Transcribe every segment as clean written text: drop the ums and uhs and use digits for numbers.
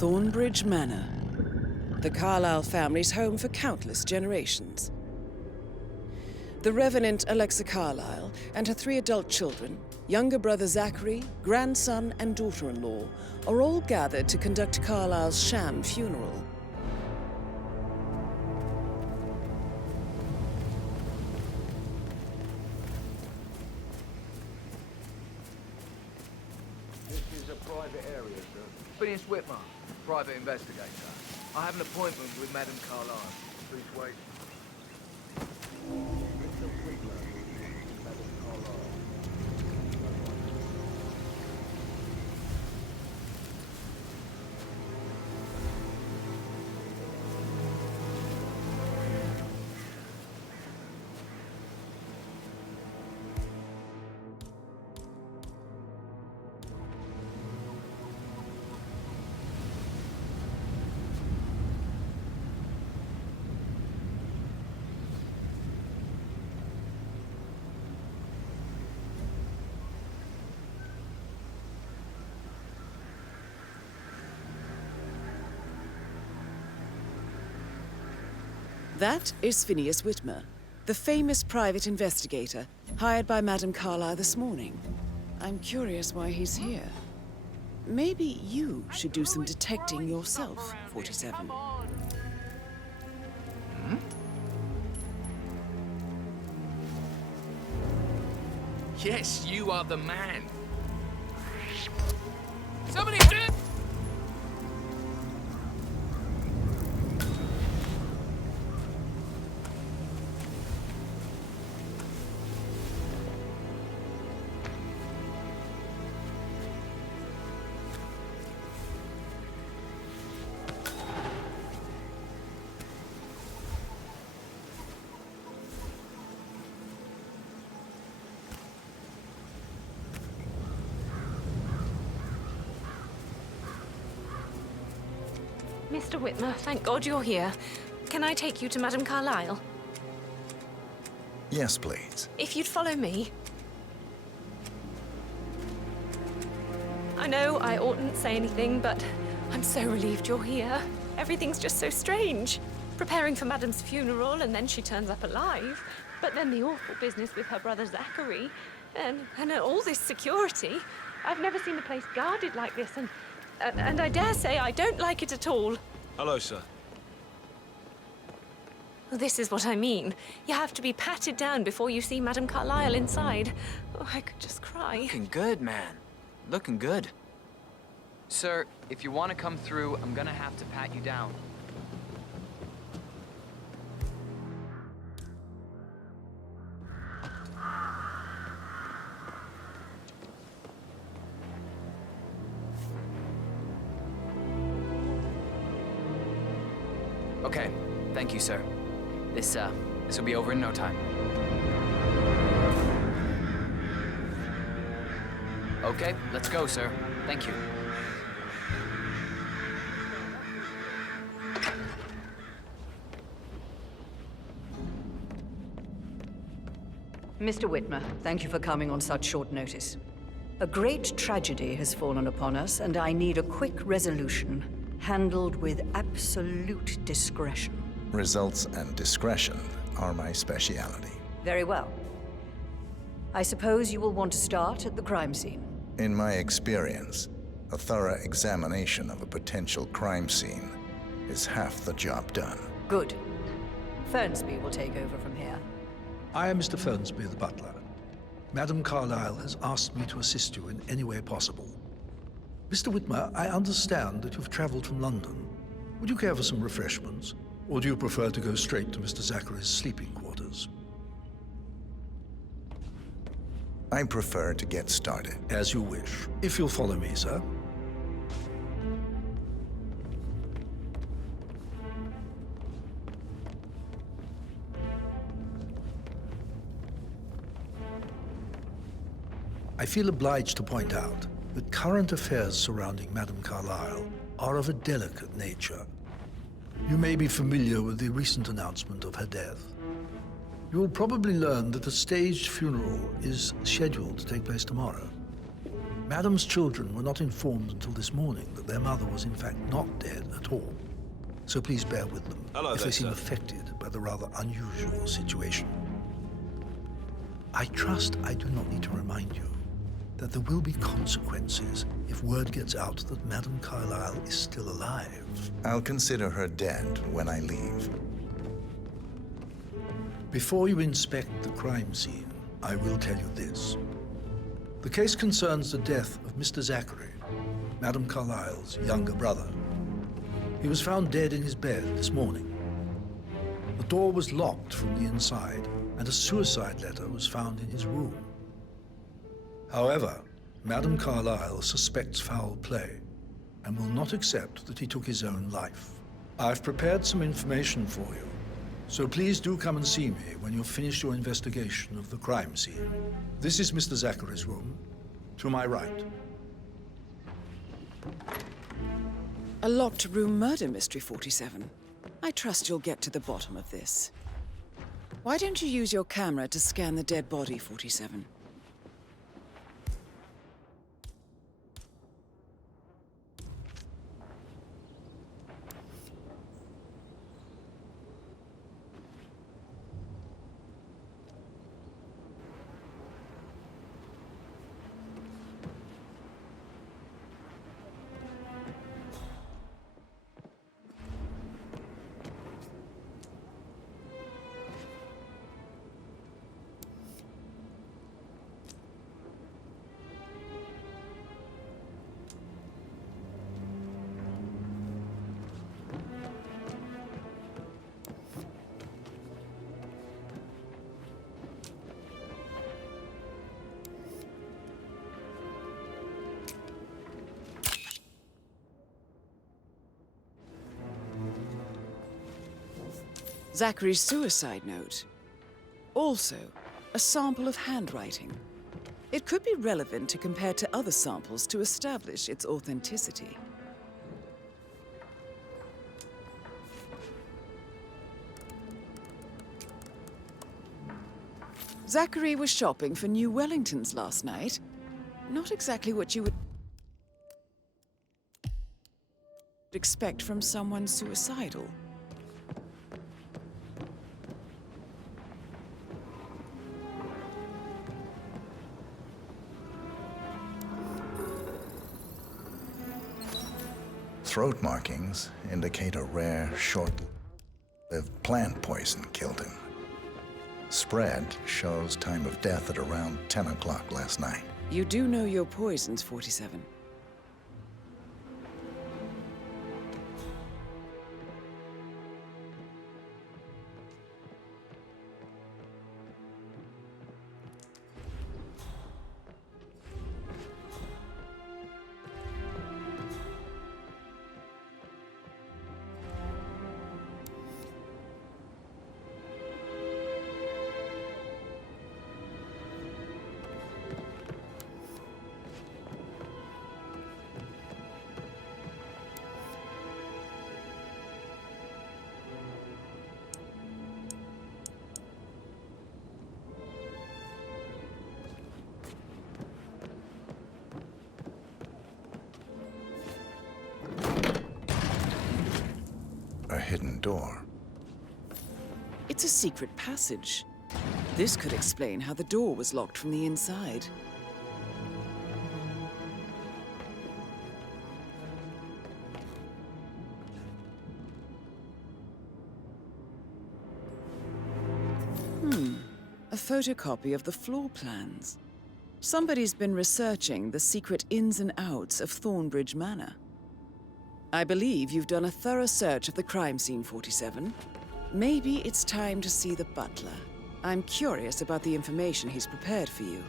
Thornbridge Manor, the Carlyle family's home for countless generations. The Revenant Alexa Carlyle and her 3 adult children, younger brother Zachary, grandson and daughter-in-law, are all gathered to conduct Carlyle's sham funeral. This is a private area, sir. Phineas Whitmer, private investigator. I have an appointment with Madame Carlyle. Please wait. Mr. Whitmer, Madame Carlyle. That is Phineas Whitmer, the famous private investigator hired by Madame Carlyle this morning. I'm curious why he's here. Maybe you should do some detecting yourself, 47. Hmm? Yes, you are the man. Somebody do it! Mr. Whitmer, thank God you're here. Can I take you to Madame Carlyle? Yes, please. If you'd follow me. I know I oughtn't say anything, but I'm so relieved you're here. Everything's just so strange. Preparing for Madame's funeral, and then she turns up alive. But then the awful business with her brother Zachary, and all this security. I've never seen the place guarded like this, and I dare say I don't like it at all. Hello, sir. Well, this is what I mean. You have to be patted down before you see Madame Carlyle inside. Oh, I could just cry. Looking good, man. Looking good. Sir, if you want to come through, I'm gonna have to pat you down. Okay, thank you, sir. This will be over in no time. Okay, let's go, sir. Thank you. Mr. Whitmer, thank you for coming on such short notice. A great tragedy has fallen upon us, and I need a quick resolution, handled with absolute discretion. Results and discretion are my speciality. Very well. I suppose you will want to start at the crime scene. In my experience, a thorough examination of a potential crime scene is half the job done. Good. Fernsby will take over from here. I am Mr. Fernsby, the butler. Madame Carlyle has asked me to assist you in any way possible. Mr. Whitmer, I understand that you've traveled from London. Would you care for some refreshments? Or do you prefer to go straight to Mr. Zachary's sleeping quarters? I prefer to get started. As you wish. If you'll follow me, sir. I feel obliged to point out that current affairs surrounding Madame Carlyle are of a delicate nature. You may be familiar with the recent announcement of her death. You will probably learn that a staged funeral is scheduled to take place tomorrow. Madam's children were not informed until this morning that their mother was in fact not dead at all. So please bear with them if they seem affected by the rather unusual situation. I trust I do not need to remind you that there will be consequences if word gets out that Madame Carlyle is still alive. I'll consider her dead when I leave. Before you inspect the crime scene, I will tell you this. The case concerns the death of Mr. Zachary, Madame Carlyle's younger brother. He was found dead in his bed this morning. The door was locked from the inside, and a suicide letter was found in his room. However, Madame Carlyle suspects foul play and will not accept that he took his own life. I've prepared some information for you, so please do come and see me when you've finished your investigation of the crime scene. This is Mr. Zachary's room, to my right. A locked room murder mystery, 47. I trust you'll get to the bottom of this. Why don't you use your camera to scan the dead body, 47? Zachary's suicide note. Also, a sample of handwriting. It could be relevant to compare to other samples to establish its authenticity. Zachary was shopping for new Wellingtons last night. Not exactly what you would expect from someone suicidal. Throat markings indicate a rare, short-lived plant poison killed him. Spread shows time of death at around 10 o'clock last night. You do know your poisons, 47. A hidden door. It's a secret passage. This could explain how the door was locked from the inside. A photocopy of the floor plans. Somebody's been researching the secret ins and outs of Thornbridge Manor. I believe you've done a thorough search of the crime scene, 47. Maybe it's time to see the butler. I'm curious about the information he's prepared for you.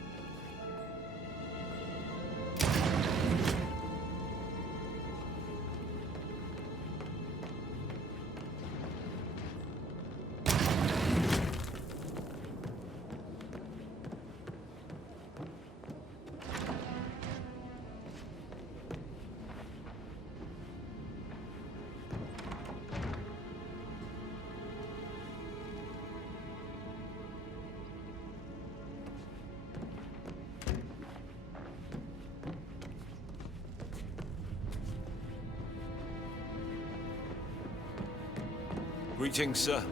Greetings, sir.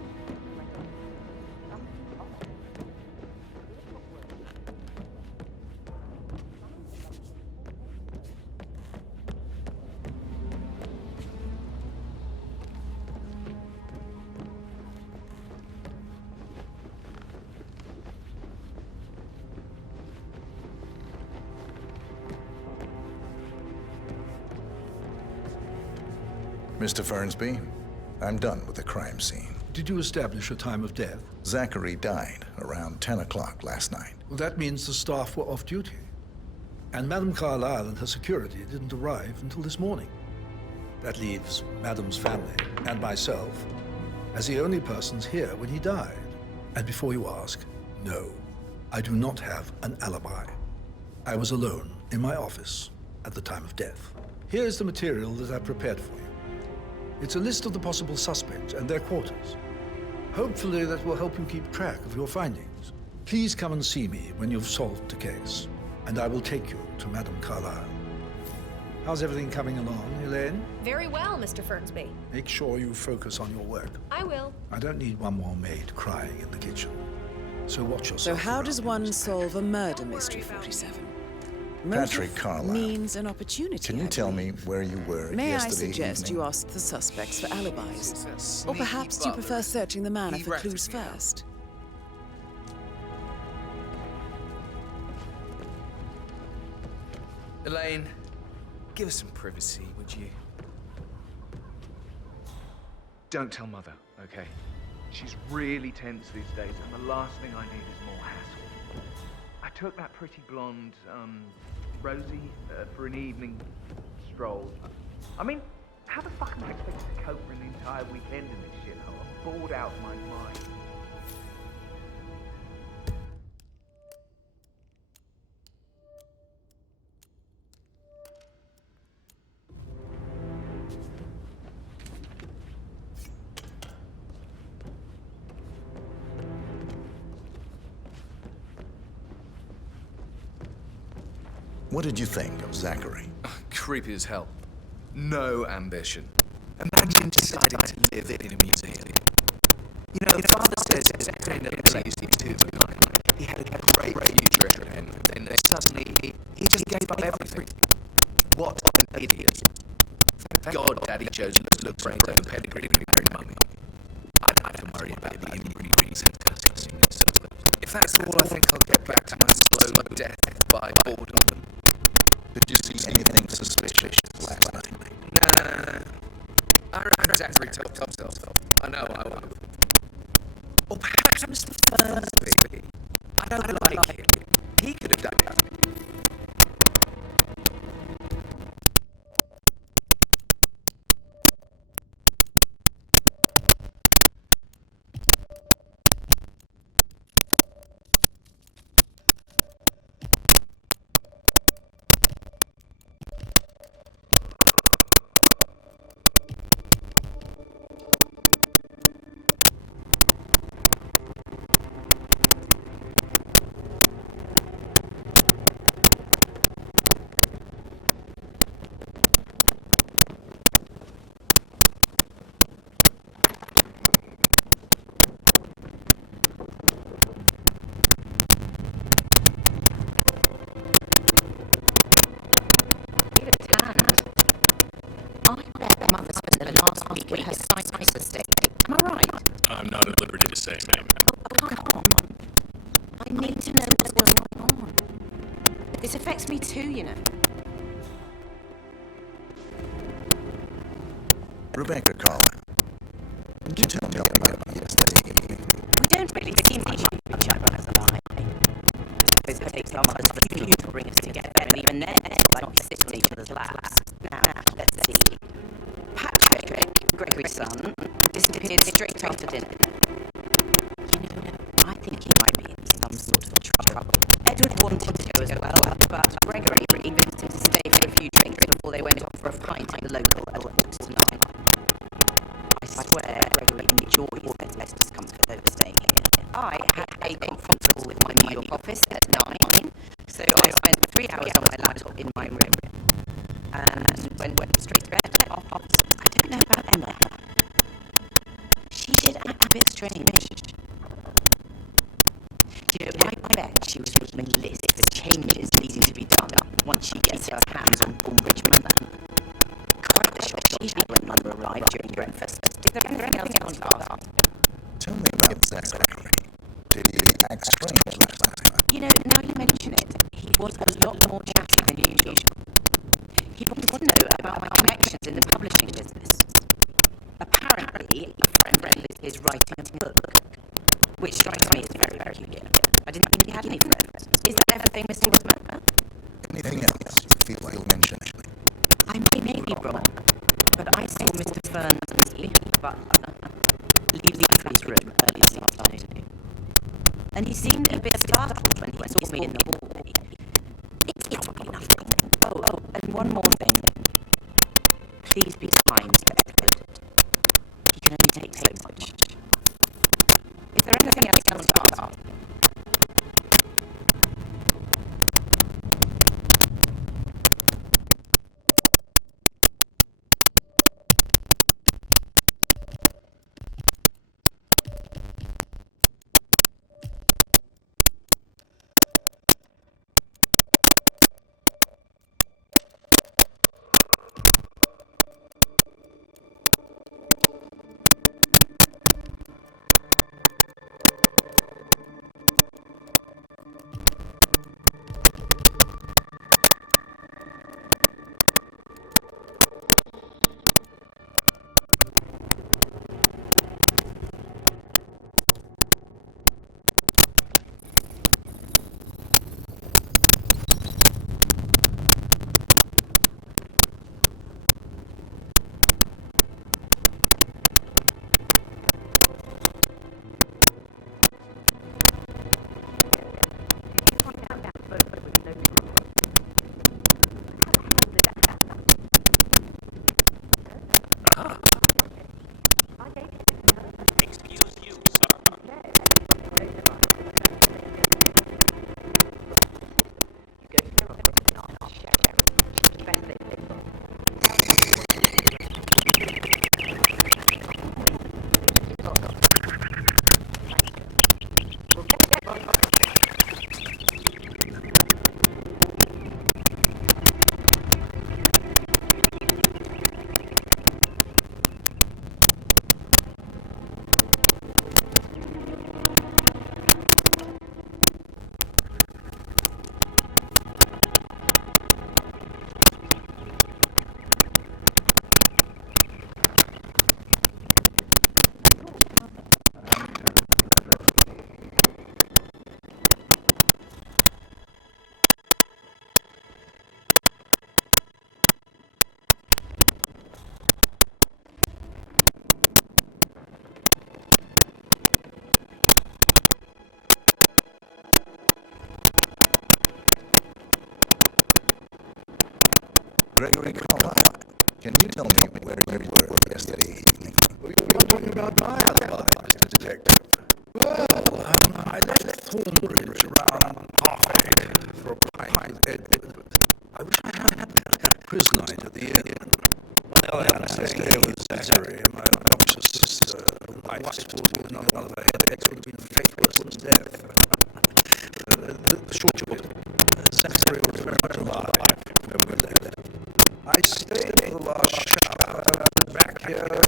Mr. Fernsby, I'm done with the crime scene. Did you establish a time of death? Zachary died around 10 o'clock last night. Well, that means the staff were off duty. And Madame Carlyle and her security didn't arrive until this morning. That leaves Madame's family and myself as the only persons here when he died. And before you ask, no, I do not have an alibi. I was alone in my office at the time of death. Here's the material that I prepared for you. It's a list of the possible suspects and their quarters. Hopefully that will help you keep track of your findings. Please come and see me when you've solved the case, and I will take you to Madame Carlyle. How's everything coming along, Elaine? Very well, Mr. Fernsby. Make sure you focus on your work. I will. I don't need one more maid crying in the kitchen. So watch yourself. So how around does in one this solve a murder mystery, 47? Patrick Motive Carlyle. means an opportunity. Can you I tell me believe. where you were May I yesterday suggest evening? you ask the suspects for alibis? It's a Or sneaky perhaps you bugger. prefer searching the manor He for ratted clues me out. first? Elaine, give us some privacy, would you? Don't tell Mother, okay? She's really tense these days, and the last thing I need is more hassle. I took that pretty blonde, Rosie, for an evening stroll. I mean, how the fuck am I expected to cope for an entire weekend in this shithole? I'm bored out of my mind. What did you think of Zachary? Creepy as hell. No ambition. Imagine deciding to live in a museum. You know, Father says Zachary never pleased him too much. He had a great future ahead of him, and then suddenly he just gave up everything. What an idiot. Thank God Daddy chose to look brains over pedigree and marry mummy. I don't have to worry about the ingredients and discussing this. If that's all, I think I'll get back to my slow death by boredom. Did you see anything suspicious last night? Nah. I reckon Zachary told himself. I know I won't. Or perhaps Mr. Fernsby. I don't like him. He could have done that. I'm not at liberty to say, ma'am. I need to know what's going on. This affects me too, you know. Rebecca Carlyle, can you tell me about yesterday evening? We don't really see much of each other as a lie. I suppose it takes our mothers for you to bring us together, and even then, we're not sit on each other's laps. Now, let's see. Patrick, Gregory's son, disappeared straight after dinner. You know, I think he might be in some sort of trouble. Edward wanted to go as well, but Gregory convinced him to stay for a few drinks before they went off for a pint at the local Elwood tonight. I swear Gregory enjoys asbestos comfort over staying here. I had a conference call with my New York office at 9, so I spent 3 hours on my laptop in my room and went straight to bed. I don't know about Emma. She get her hands on Bombridge Manor. Quite the shock she had when Mother arrived during breakfast. Is there anything else you want to ask? Tell me about Zachary. Did he act strange last night? You know, now you mention it, he was a lot more chatty than usual. He wanted to know about my connections in the publishing business. Apparently, a friend is writing a book, which strikes me as very, very peculiar. I didn't think he had any friends. Is that everything, Mr. Whitman? Anything else you feel like mentioning? I may be wrong, but I saw Mr. Fernsley, butler, leave the Abbey's room early this afternoon. And he seemed a bit startled when he saw me in the hallway. It's probably nothing. Oh, and one more thing. Please be kind to Edward. He can only take so much. Is there anything else you want to ask? Gregory Carlyle, can you tell me where you were yesterday evening? You're talking about my alibi, Mr. Detective. Well, I left Thornbridge around 8:30 for a pint with Edward. I wish I had that quiz night at the inn. Well, I had to stay with Zachary and my obnoxious sister. My wife told me none of her headaches would have been faithless to death. The short story, Zachary was very much alive when we left. I stayed for the last shower and back here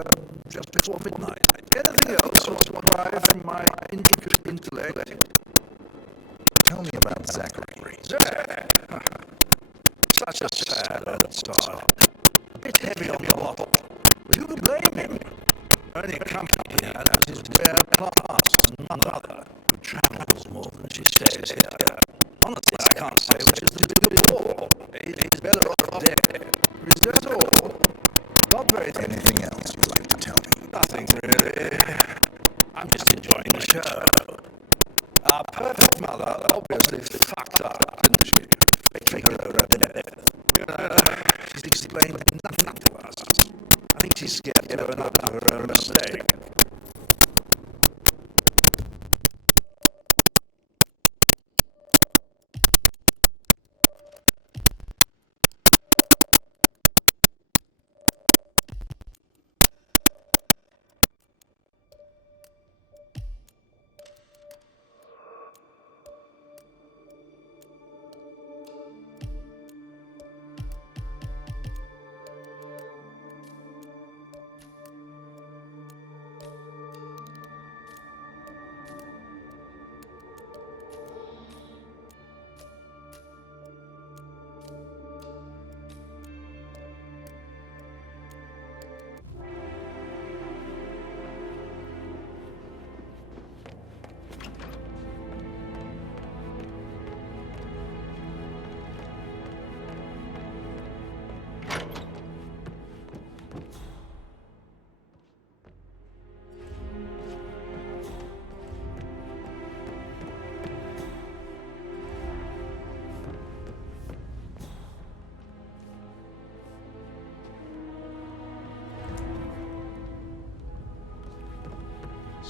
just before midnight. Anything else was derived from my intricate intellect. Tell me about Zachary. Zach! Such a sad old start. A bit heavy on the bottle. But who could blame him? Only company he had was his rare class and none other, who travels more than she stays here. Honestly, I can't say which is the bigger of all. He's better off dead. Is that all? Not very Anything else you'd like to tell me? Nothing really. I'm just enjoying the show. Our perfect mother obviously fucked up, didn't she? Making her own death. She's explained nothing to us. I think she's scared to own up to her own mistake.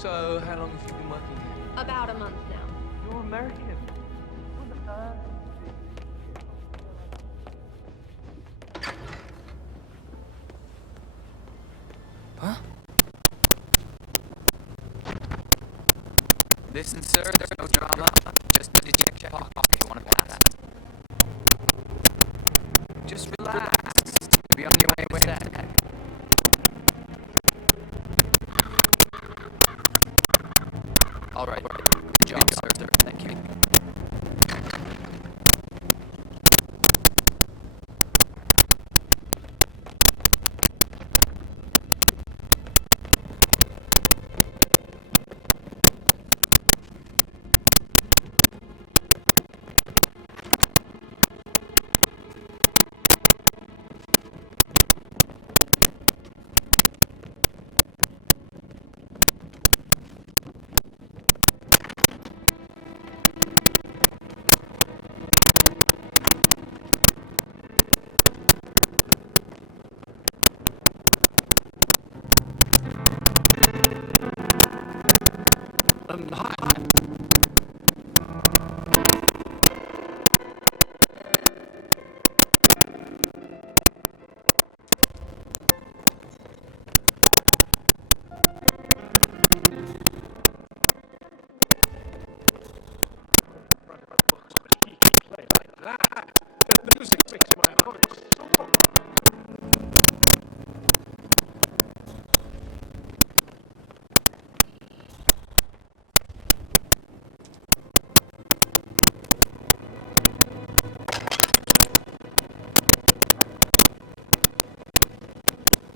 So, how long have you been working here? About a month now. You're American. Huh? Listen, sir, there's no drama. Just need to check your pocket if you want to pass. Just relax. You'll be on your way in a sec. All right. Good job, sir. Thank you.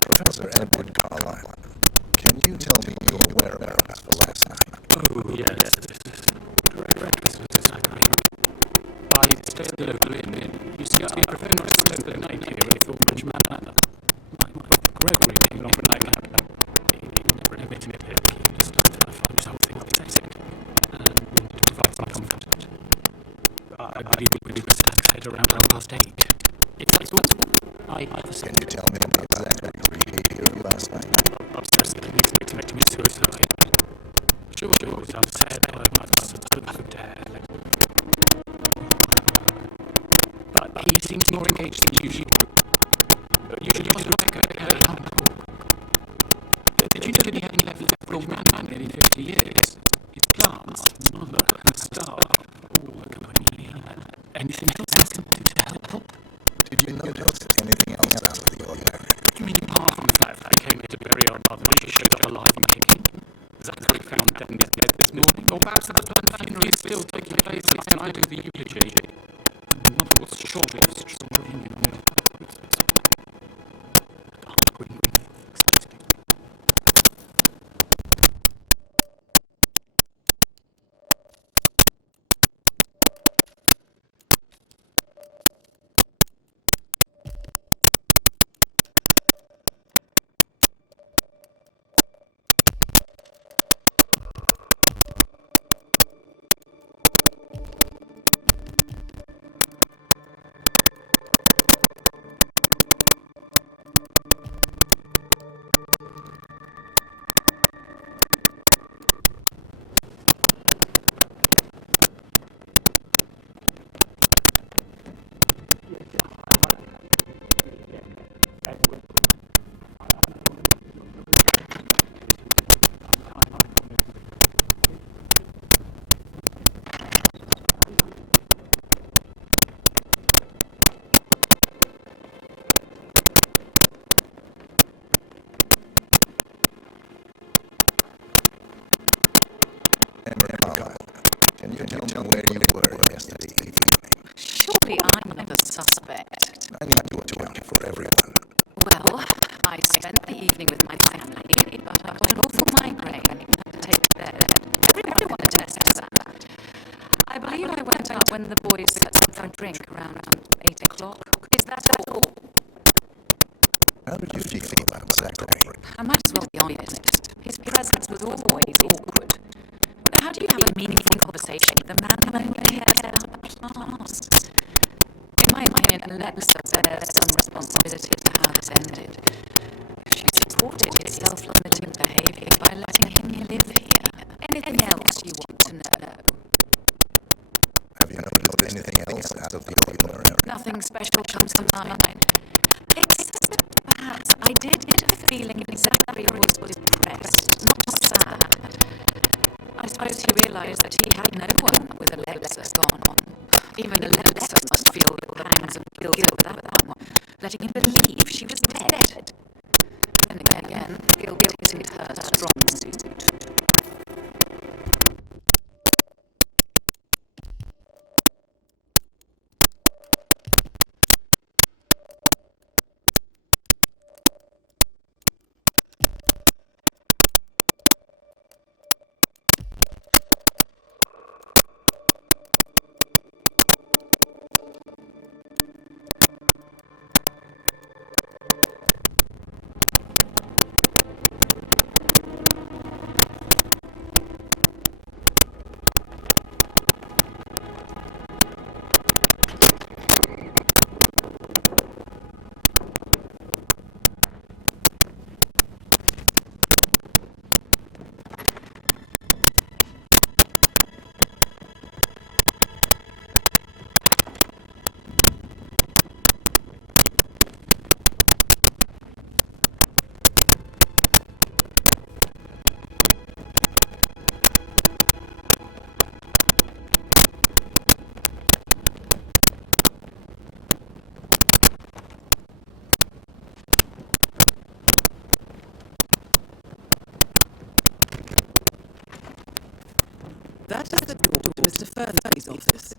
Professor Edward Carlyle, can you tell me your whereabouts for last night? Oh, yes, this is correct, Mr. Zachary. I stayed at the local inn. You see, I prefer not to spend the night here at Thornbridge Manor. My brother Gregory came along when I left. He never admitted it. He just thought I found something upsetting, and to provide some comfort. I believe it would be said around 8:30. If that's all, Can you tell me exactly your behavior last night? upstairs that he's expecting me suicide. Sure, it was unsaid by my father to dad. But he seems more engaged than usual. Usually on the record, humble. Did you know that he hadn't left Thornbridge Manor in 50 years? His plants, mother, and staff, all were completely anything else I can do to help? Did you notice anything else out of the ordinary? You mean apart from the fact that I came here to bury our mother and she showed up alive and kicking? Zachary found Dennis dead this morning, or perhaps the planned funeral is still taking place and I do the eulogy. Mother was surely a strong opinion on it. Tell me where you were yesterday evening. Surely I'm not the suspect. I need to account for everyone. Well, I spent the evening with my family, but I got an awful migraine and had to take the bed. Everyone attests that. I believe I went out when the boys got some for a drink around 8 o'clock. Is that all? How did you feel about Zachary? I might as well be honest. His presence was always awkward. How do you have a meaningful conversation with a man who only cares about plants? In my opinion, Alexa bears some responsibility for how this ended. She supported his self-limiting behavior by letting him live here. anything else you want to know? Have you noticed anything else out of the ordinary? Nothing special comes to mind. Except perhaps I did get a feeling Zachary was depressed, not sad. I suppose he realised that he had no one with Alexa gone. Even Alexa must feel the pangs of guilt over that one, letting him believe she was dead. Then again, guilt isn't her strong suit. That is the door to Mr. Fernley's office.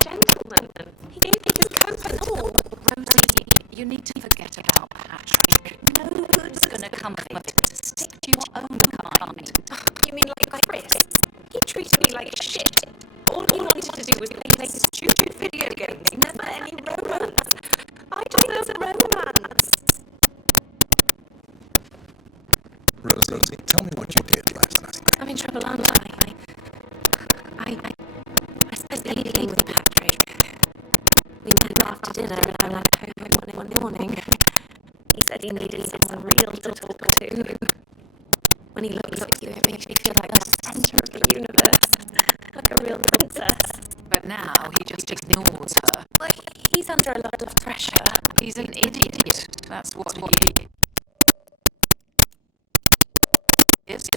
Gentleman, he gave me his coat and all. Rosie, you need to forget about Patrick. No good's gonna come of it. Stick to your own kind. You mean like Chris? He treated me like shit. All he wanted to do was play stupid video games, never any romance. I deserve a romance. Rosie, tell me what you did last night. I'm in trouble, aren't I? I spent the evening with Patrick. We met after dinner at like home one morning. He said he needed someone real to talk to. When he looks at you, it makes me feel like the center of the universe, like a real princess. But now he just ignores her. But he's under a lot of pressure. He's an idiot. That's what he is.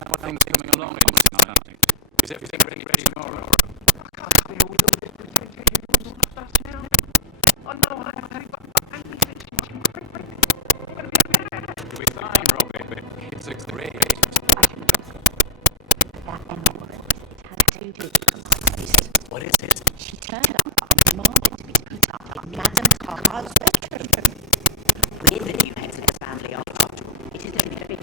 How are things coming along in this family? Is everything ready tomorrow? You'll be fine, Robbie. It's a great. What is it? She turned up and demanded to be put up in Madame Carr's bedroom. We're the new heads of the family after all. It is only a big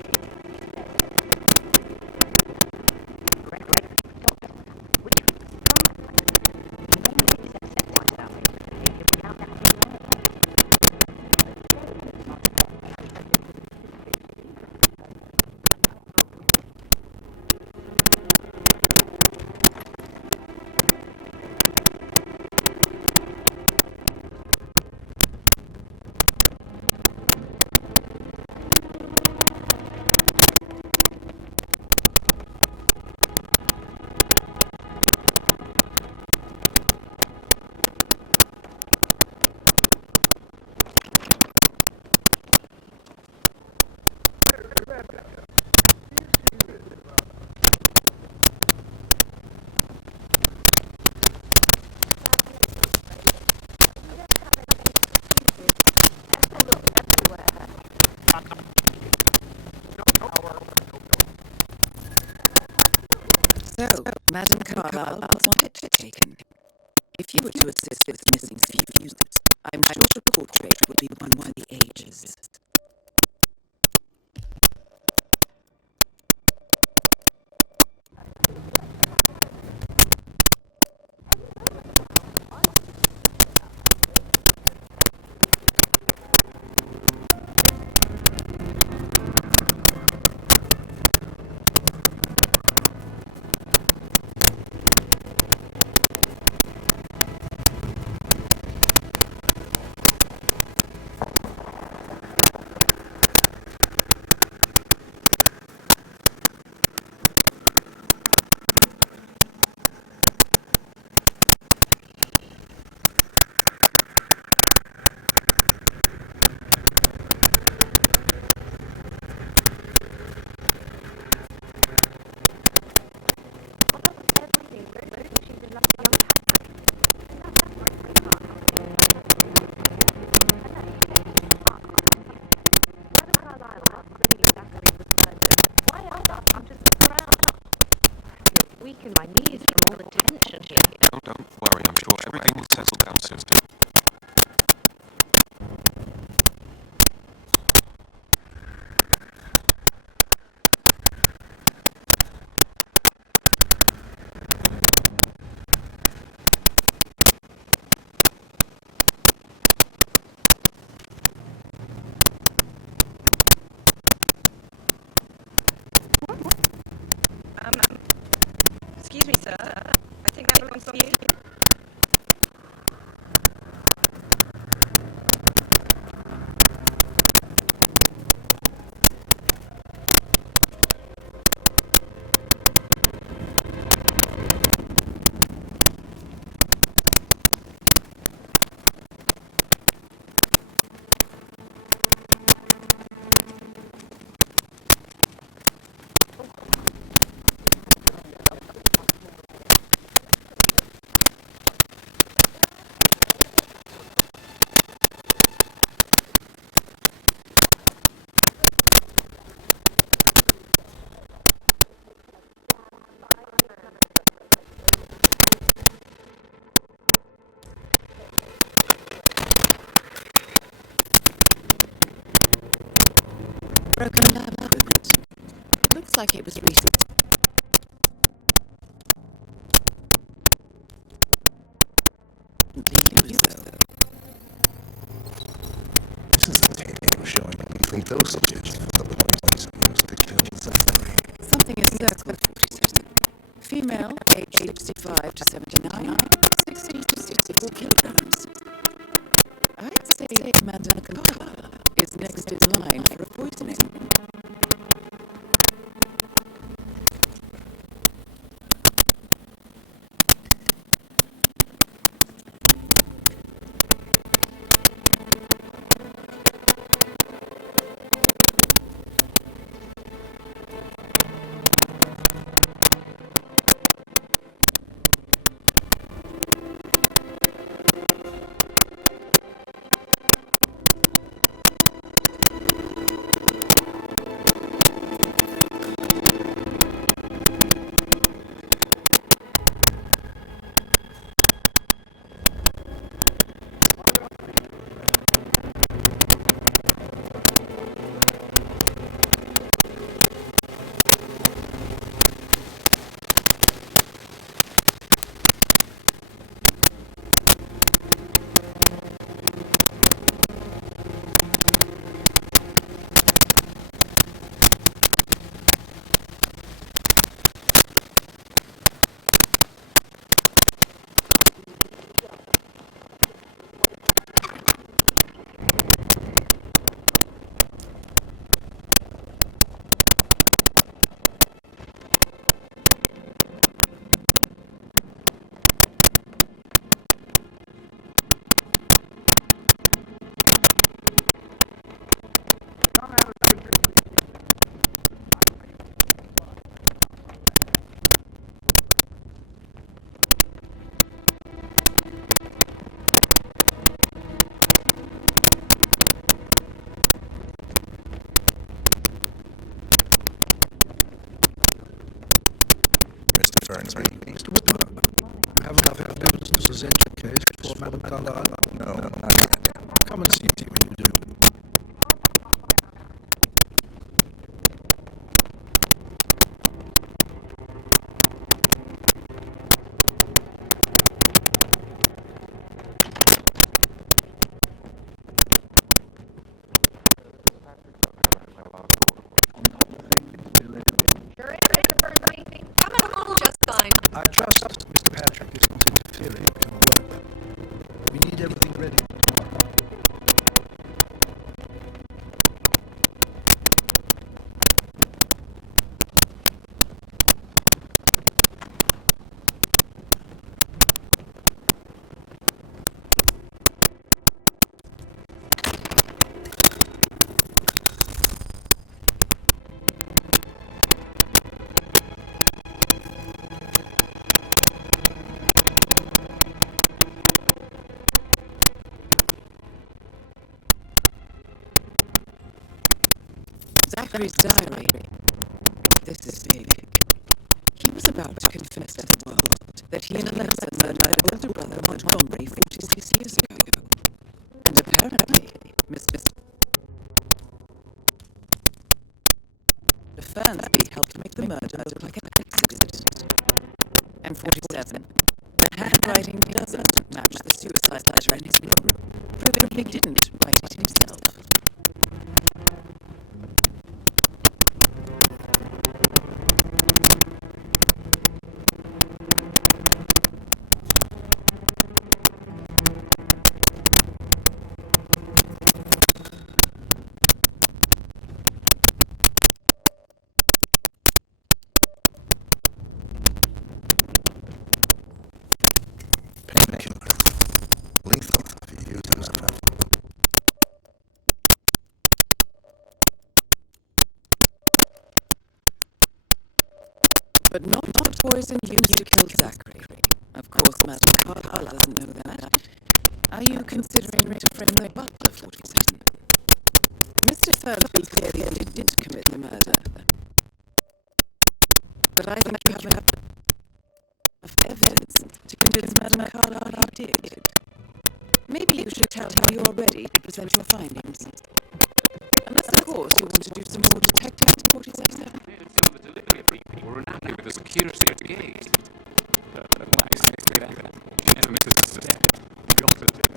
So, Madame Carlyle was on it taken. If you were to assist with missing fuse, I'm sure the portrait would be one for the ages. dropping my knees from all the tension here. Don't worry, I'm sure everything will settle down soon. Excuse me, sir. I think that belongs to you. Broken lab equipment. Looks like it was recent. This is the tape showing lethal dosage of the poison used to kill Zachary. Something is circled. Female, age 65 to 79, 60 to 64 kilograms. I'd say Madame Carla is next in line for a poisoning. Mr. Whitman, you have enough evidence to present your case before Madame Carlyle? No, not yet. Come and see me when you do. I trust Mr. Patrick is not interfering in work. We need everything ready. Zachary's diary. This is big. he was about to confess to the world that he and Alexa murdered older brother Montgomery 46 years ago. And apparently, Mr. Fernsby helped make the murder look like an accident. And 47, the handwriting doesn't match the suicide letter in his room, proving he didn't write it himself. Painkiller. Lethal if you use it enough. But not the poison used to kill Zachary. Of course, Madam Carlyle doesn't know that. Are you considering to frame the butler 47? Mr. Fernsby clearly didn't commit the murder. But I think you have enough evidence to convince Madam Carlyle he did. Maybe you should tell her you are ready to present your findings. Unless, of course, you want to do some more detective at 47. We're not here with the security at the gate. Why say that? She never misses a step. We also did.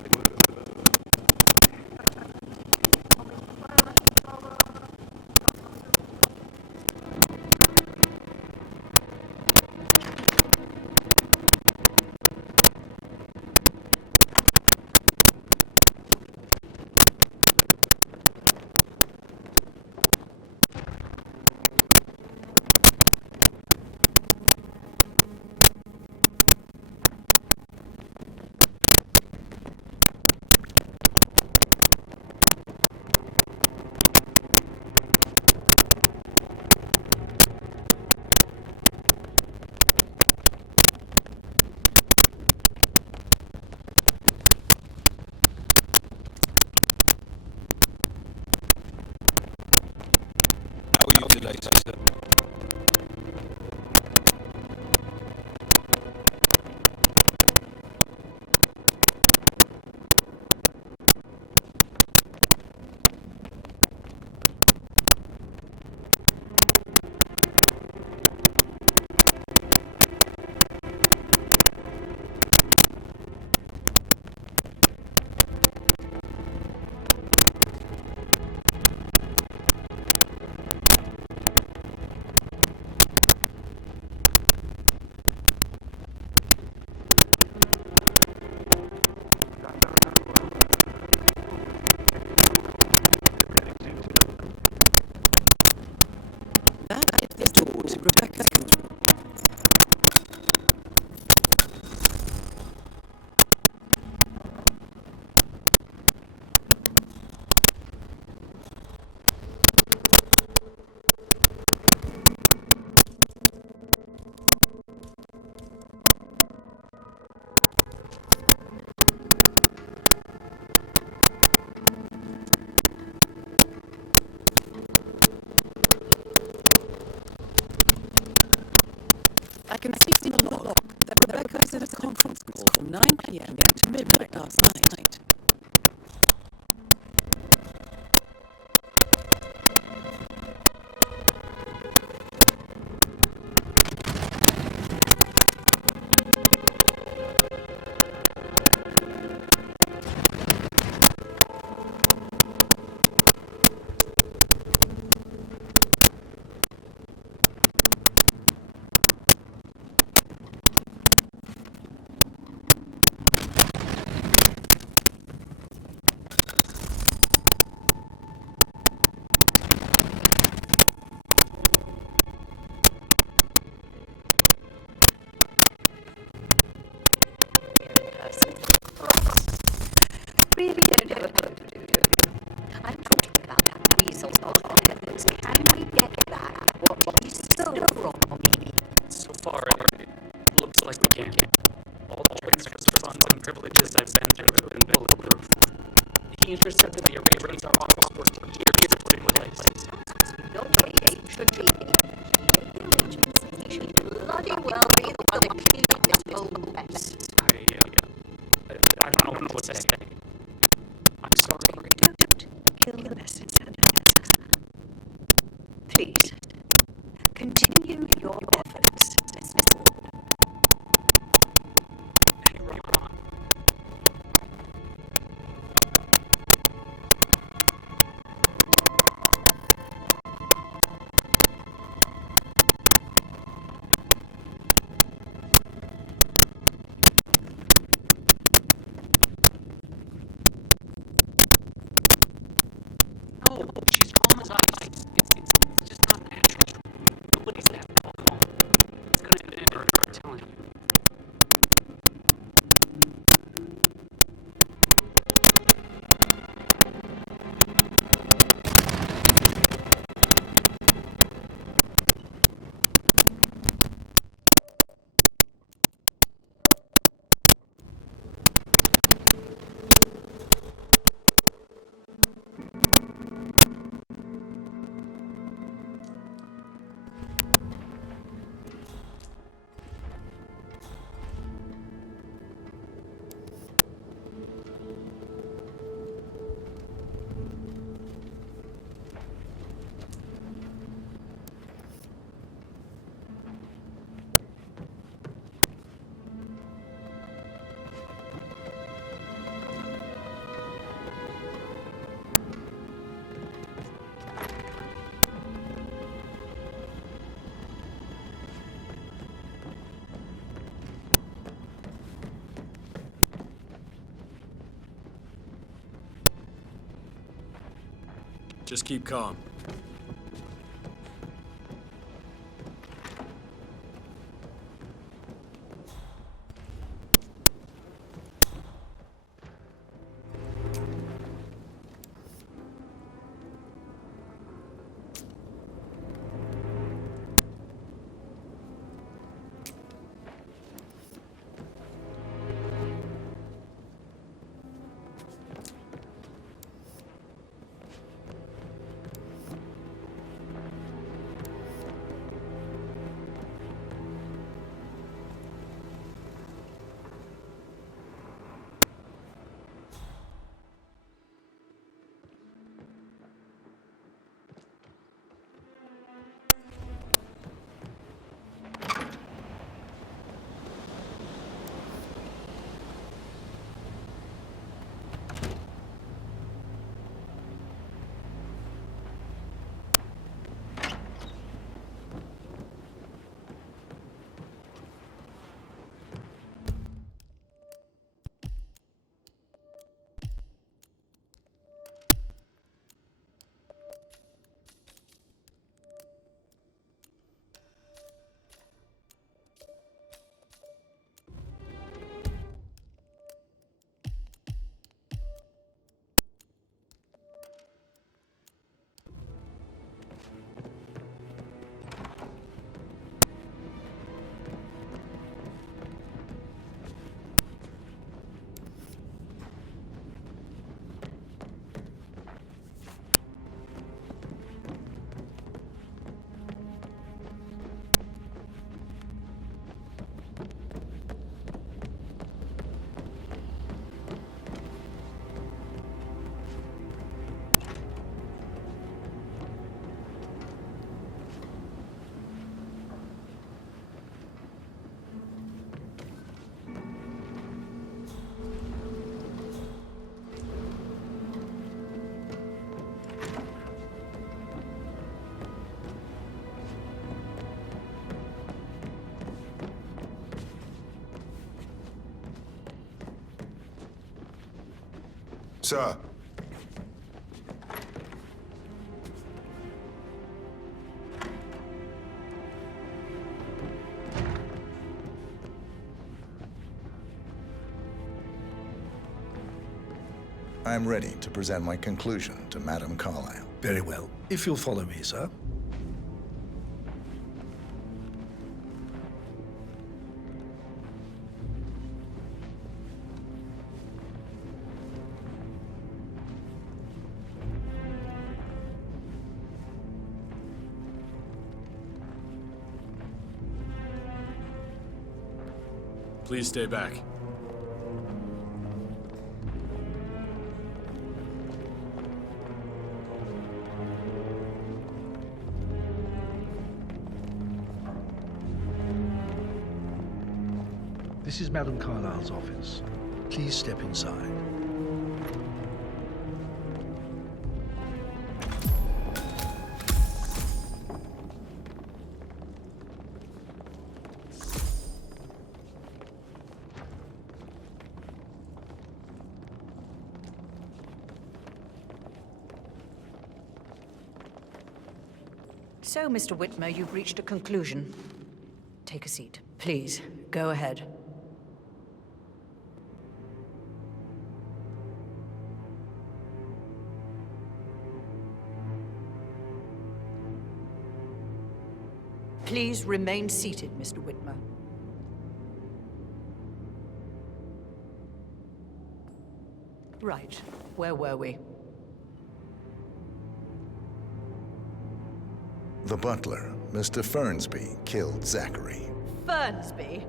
I can see from the log that Rebecca was at a conference call from 9 p.m. to midnight last night. Really don't have a clue, do you? I'm talking about that weasel of evidence. Can we get back what he stole from me? So far, it looks like we can. All the transfers of funds and privileges I've sent through have been bulletproof. He intercepted the arrangements our office worked for years to put in place. Your way should be. He made the arrangements. He should bloody well be the one that killed this old mess. I don't know what to say. I'm sorry. Don't kill the messenger. Please, continue your efforts. Oh, she's calm as ice. It's just not natural. Nobody's that calm. It's gonna end her, I'm telling you. Just keep calm. Sir. I am ready to present my conclusion to Madame Carlyle. Very well. If you'll follow me, sir. Please stay back. This is Madame Carlyle's office. Please step inside. So, Mr. Whitmer, you've reached a conclusion. Take a seat. Please, go ahead. Please remain seated, Mr. Whitmer. Right. Where were we? The butler, Mr. Fernsby, killed Zachary. Fernsby?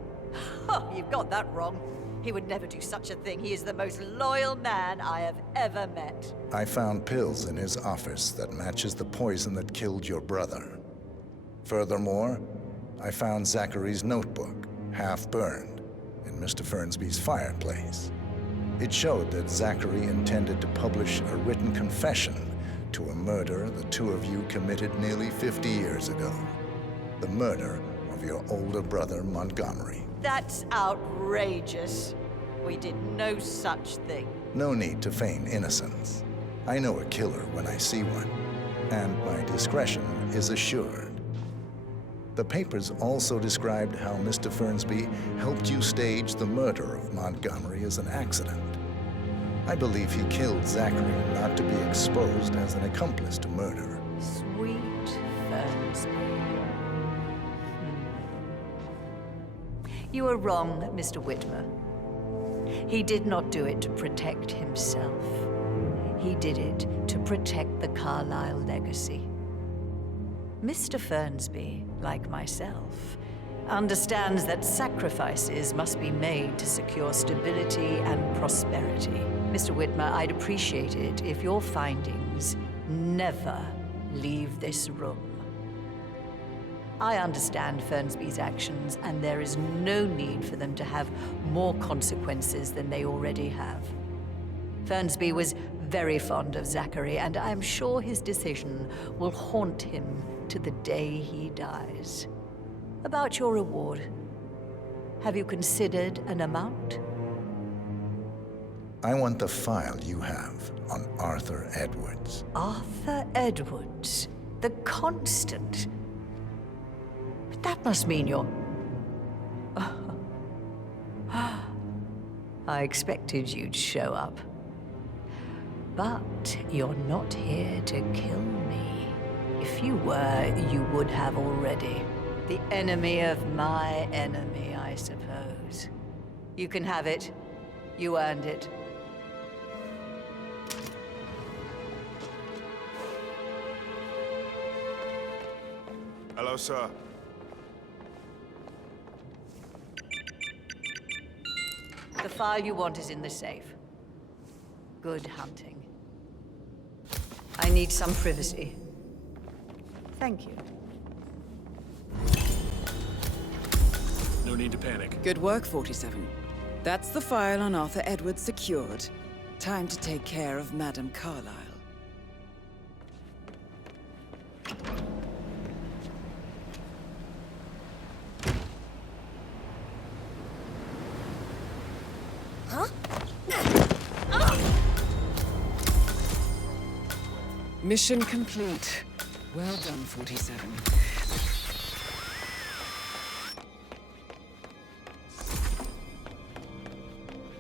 Oh, you've got that wrong. He would never do such a thing. He is the most loyal man I have ever met. I found pills in his office that matches the poison that killed your brother. Furthermore, I found Zachary's notebook, half burned, in Mr. Fernsby's fireplace. It showed that Zachary intended to publish a written confession to a murder the two of you committed nearly 50 years ago. The murder of your older brother, Montgomery. That's outrageous. We did no such thing. No need to feign innocence. I know a killer when I see one, and my discretion is assured. The papers also described how Mr. Fernsby helped you stage the murder of Montgomery as an accident. I believe he killed Zachary not to be exposed as an accomplice to murder. Sweet Fernsby. You are wrong, Mr. Whitmer. He did not do it to protect himself. He did it to protect the Carlyle legacy. Mr. Fernsby, like myself, understands that sacrifices must be made to secure stability and prosperity. Mr. Whitmer, I'd appreciate it if your findings never leave this room. I understand Fernsby's actions, and there is no need for them to have more consequences than they already have. Fernsby was very fond of Zachary, and I'm sure his decision will haunt him to the day he dies. About your reward, have you considered an amount? I want the file you have on Arthur Edwards. Arthur Edwards, the Constant. But that must mean you're... I expected you'd show up. But you're not here to kill me. If you were, you would have already. The enemy of my enemy, I suppose. You can have it. You earned it. Hello, sir. The file you want is in the safe. Good hunting. I need some privacy. Thank you. No need to panic. Good work, 47. That's the file on Arthur Edwards secured. Time to take care of Madame Carlyle. Mission complete. Well done, 47.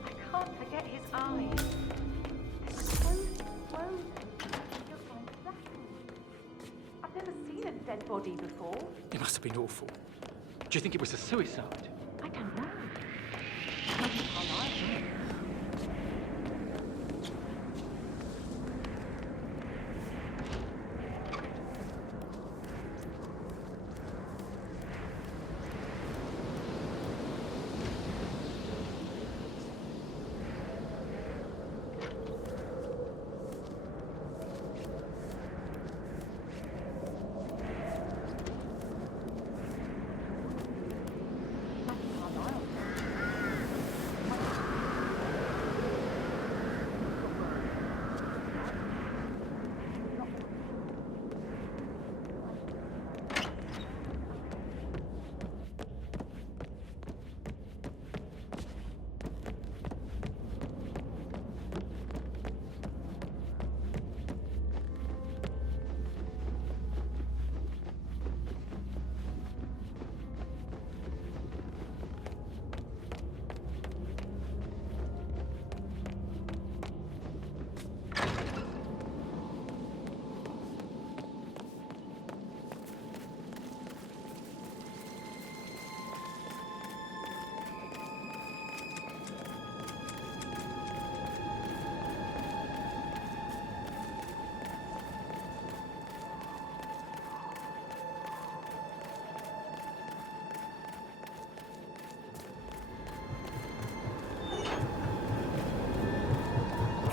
I can't forget his eyes. So frozen, just like that. I've never seen a dead body before. It must have been awful. Do you think it was a suicide? I don't know.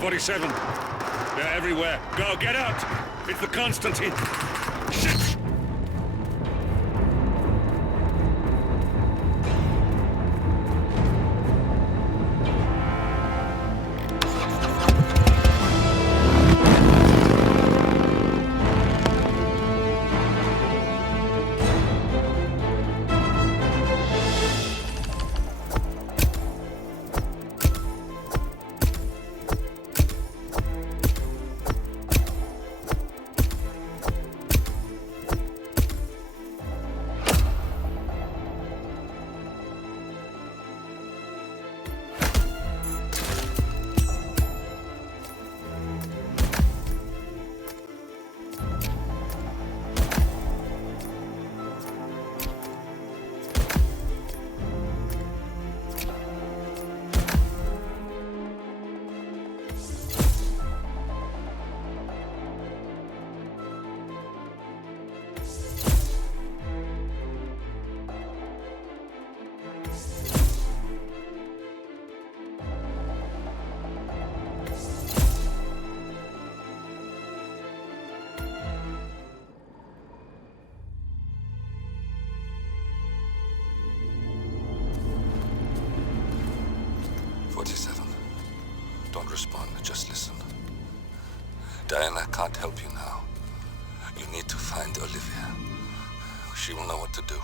47. They're everywhere. Go, get out! It's the Constantine. Shit! Don't respond, just listen. Diana can't help you now. You need to find Olivia. She will know what to do.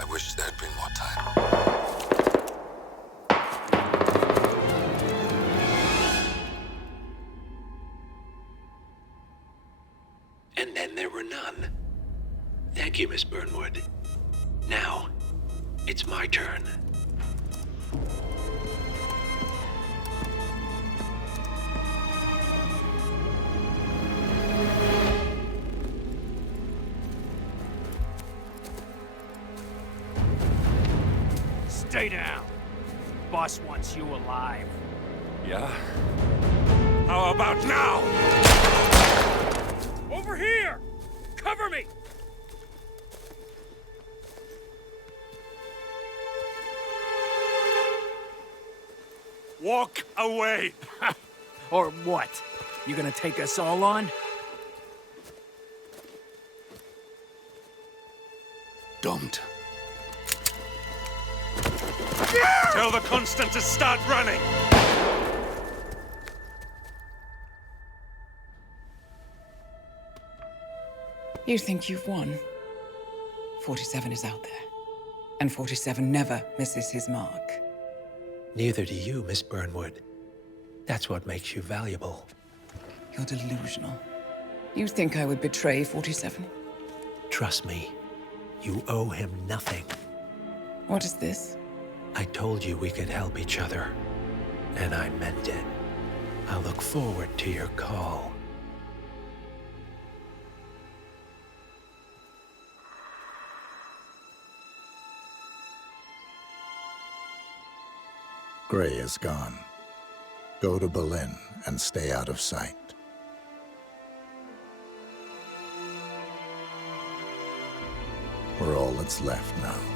I wish there had been more time. And then there were none. Thank you, Miss Burnwood. Now, it's my turn. Stay down. Boss wants you alive. Yeah? How about now? Over here! Cover me! Walk away! Or what? You gonna take us all on? Don't. Tell the Constant to start running! You think you've won? 47 is out there. And 47 never misses his mark. Neither do you, Miss Burnwood. That's what makes you valuable. You're delusional. You think I would betray 47? Trust me, you owe him nothing. What is this? I told you we could help each other, and I meant it. I'll look forward to your call. Gray is gone. Go to Berlin and stay out of sight. We're all that's left now.